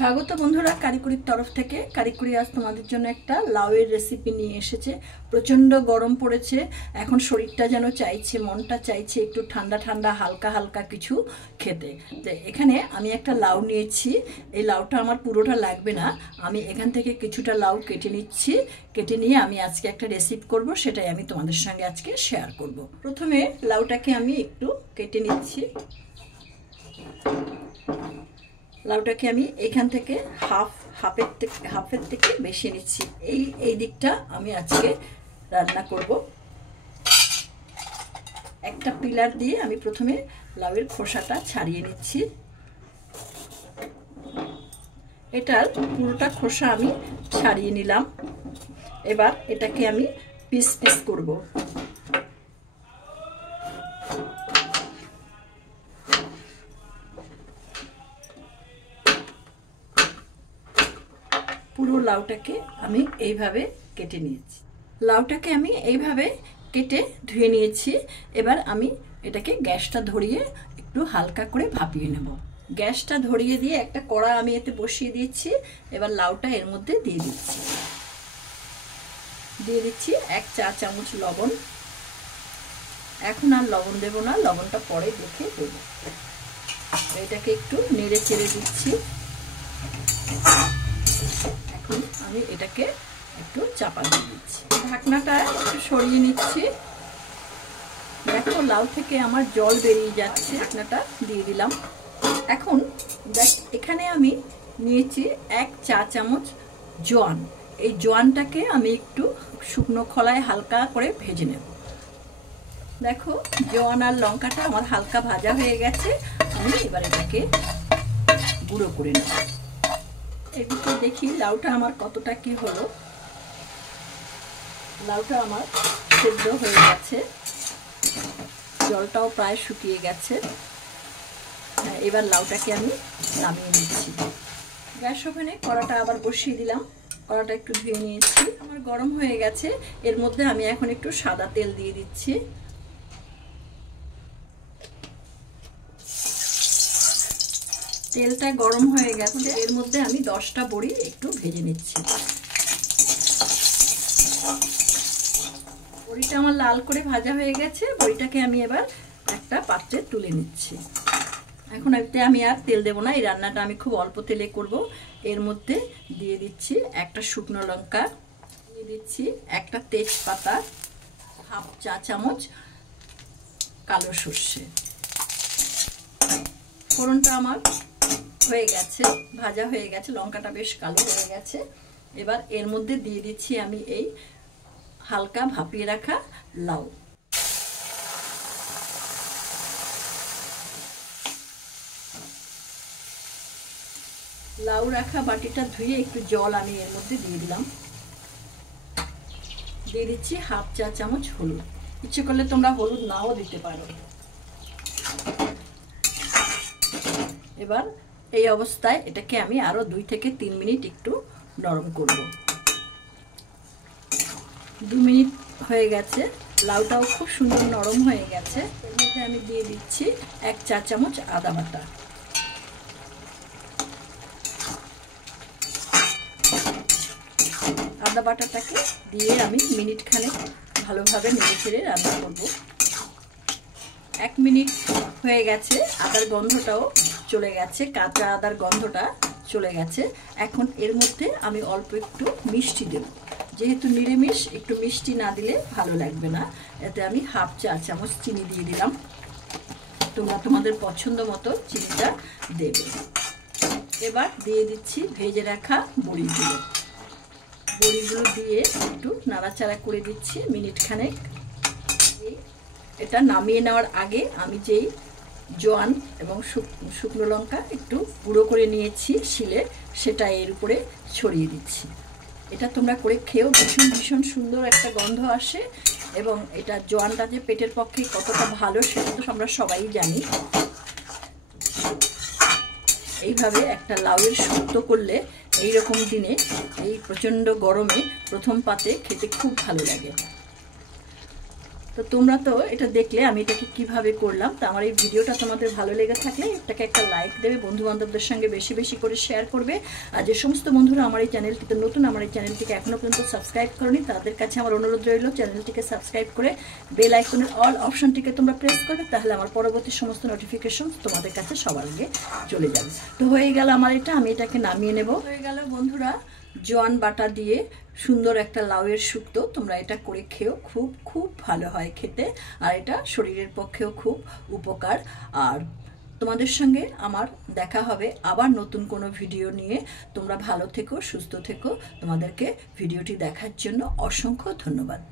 স্বাগত বন্ধুরা, কারিকুরির তরফ থেকে। কারিকুরি আজ তোমাদের জন্য একটা লাউয়ের রেসিপি নিয়ে এসেছে। প্রচণ্ড গরম পড়েছে, এখন শরীরটা যেন চাইছে, মনটা চাইছে একটু ঠান্ডা ঠান্ডা হালকা হালকা কিছু খেতে। তো এখানে আমি একটা লাউ নিয়েছি। এই লাউটা আমার পুরোটা লাগবে না, আমি এখান থেকে কিছুটা লাউ কেটে নিচ্ছি। কেটে নিয়ে আমি আজকে একটা রেসিপি করব, সেটাই আমি তোমাদের সঙ্গে আজকে শেয়ার করব। প্রথমে লাউটাকে আমি একটু কেটে নিচ্ছি। লাউটাকে আমি এখান থেকে হাফের থেকে বেশি নিচ্ছি। এই দিকটা আমি আজকে রান্না করব। একটা পিলার দিয়ে আমি প্রথমে লাউয়ের খোসাটা ছাড়িয়ে নিচ্ছি। এটার পুরোটা খোসা আমি ছাড়িয়ে নিলাম। এবার এটাকে আমি পিস পিস করব। পুরো লাউটাকে আমি এইভাবে কেটে নিয়েছি। লাউটাকে আমি এইভাবে কেটে ধুয়ে নিয়েছি। এবার আমি এটাকে গ্যাসটা ধরিয়ে একটু হালকা করে ভাপিয়ে নেব। গ্যাসটা ধরিয়ে দিয়ে একটা কড়া আমি এতে বসিয়ে দিয়েছি। এবার লাউটা এর মধ্যে দিয়ে দিচ্ছি 1 চা চামচ লবণ। এখন আর লবণ দেব না, লবণটা পরে দেখে দেব। এটাকে একটু নেড়ে চেড়ে দিচ্ছি। আমি এটাকে একটু চাপা দিয়ে দিচ্ছি। ঢাকনাটা একটু সরিয়ে নিচ্ছি। দেখো লাউ থেকে আমার জল বেরিয়ে যাচ্ছে। ঢাকনাটা দিয়ে দিলাম। এখন এখানে আমি নিয়েছি 1 চা চামচ জোয়ান। এই জোয়ানটাকে আমি একটু শুকনো খোলায় হালকা করে ভেজে নেব। দেখো জোয়ান আর লঙ্কাটা আমার হালকা ভাজা হয়ে গেছে। আমি এবার এটাকে গুঁড়ো করে নেব। এদিকে দেখি লাউটা আমার কতটা কি হলো। লাউটা আমার সেদ্ধ হয়ে গেছে, জলটাও প্রায় শুকিয়ে গেছে। এবার লাউটাকে আমি নামিয়ে নিচ্ছি। গ্যাস ওভেনে কড়াটা আবার বসিয়ে দিলাম। কড়াটা একটু ধুয়ে নিয়েছি, আমার গরম হয়ে গেছে। এর মধ্যে আমি এখন একটু সাদা তেল দিয়ে দিচ্ছি। তেলটা গরম হয়ে গেছে, এর মধ্যে আমি 10টা বড়ি একটু ভেজে নিচ্ছি। বড়িটা আমার লাল করে ভাজা হয়ে গেছে। বড়িটাকে আমি এবার একটা পাত্রে তুলে নিচ্ছি। এখন এতে আমি আর তেল দেব না, এই রান্নাটা আমি খুব অল্প তেলে করব। এর মধ্যে দিয়ে দিচ্ছি একটা শুকনো লঙ্কা, দিয়ে দিচ্ছি একটা তেজপাতা, 1/2 চা চামচ কালো সর্ষে। ফোড়নটা আমার হয়ে গেছে, ভাজা হয়ে গেছে, লঙ্কাটা বেশ কালো হয়ে গেছে। এবার এর মধ্যে দিয়ে দিচ্ছি আমি এই হালকা ভাপিয়ে রাখা লাউ। লাউ রাখা বাটিটা ধুয়ে একটু জল আমি এর মধ্যে দিয়ে দিলাম। দিয়ে দিচ্ছি 1/2 চা চামচ হলুদ। ইচ্ছে করলে তোমরা হলুদ নাও দিতে পারো। এবার এই অবস্থায় এটাকে আমি আরো 2 থেকে 3 মিনিট একটু নরম করব। 2 মিনিট হয়ে গেছে, লাউটাও খুব সুন্দর নরম হয়ে গেছে। এর মধ্যে আমি দিয়ে দিচ্ছি 1 চা চামচ আদা বাটা। আদা বাটাটাকে দিয়ে আমি মিনিট খানেক ভালোভাবে নেড়ে চেড়ে রান্না করব। 1 মিনিট হয়ে গেছে, আদার গন্ধটাও চলে গেছে, কাঁচা আদার গন্ধটা চলে গেছে। এখন এর মধ্যে আমি অল্প একটু মিষ্টি দেব। যেহেতু নিরামিষ, একটু মিষ্টি না দিলে ভালো লাগবে না। এতে আমি 1/2 চা চামচ চিনি দিয়ে দিলাম। তোমরা তোমাদের পছন্দ মতো চিনিটা দেবে। এবার দিয়ে দিচ্ছি ভেজে রাখা বড়িগুলো। বড়িগুলো দিয়ে একটু নাড়াচাড়া করে দিচ্ছি মিনিট খানেক। এটা নামিয়ে নেওয়ার আগে আমি যেই জোয়ান এবং শুকনো লঙ্কা একটু গুঁড়ো করে নিয়েছি শিলে, সেটা এর উপরে ছড়িয়ে দিচ্ছি। এটা তোমরা করে খেয়েও ভীষণ সুন্দর একটা গন্ধ আসে। এবং এটা জোয়ানটা যে পেটের পক্ষে কতটা ভালো সেটা তো আমরা সবাই জানি। এইভাবে একটা লাউয়ের শুক্তো করলে এইরকম দিনে, এই প্রচণ্ড গরমে প্রথম পাতে খেতে খুব ভালো লাগে। তো তো তোমরা তো এটা দেখলে আমি এটাকে কিভাবে করলাম। তো আমার এই ভিডিওটা তোমাদের ভালো লেগে থাকলে এটাকে একটা লাইক দেবে, বন্ধু বান্ধবদের সঙ্গে বেশি বেশি করে শেয়ার করবে। আর যে সমস্ত বন্ধুরা আমার এই চ্যানেলটিতে নতুন, আমার এই চ্যানেলটিকে এখনো পর্যন্ত সাবস্ক্রাইব করনি, তাদের কাছে আমার অনুরোধ রইল চ্যানেলটিকে সাবস্ক্রাইব করে বেল আইকনের অল অপশনটিকে তোমরা প্রেস করবে, তাহলে আমার পরবর্তী সমস্ত নোটিফিকেশন তোমাদের কাছে সবার আগে চলে যাবে। তো হয়ে গেল আমার এটা, আমি এটাকে নামিয়ে নেব। হয়ে গেল বন্ধুরা জোয়ান বাটা দিয়ে সুন্দর একটা লাউয়ের শুক্তো। তোমরা এটা করে খেও, খুব খুব ভালো হয় খেতে, আর এটা শরীরের পক্ষেও খুব উপকার। আর তোমাদের সঙ্গে আমার দেখা হবে আবার নতুন কোনো ভিডিও নিয়ে। তোমরা ভালো থেকো, সুস্থ থেকো। তোমাদেরকে ভিডিওটি দেখার জন্য অসংখ্য ধন্যবাদ।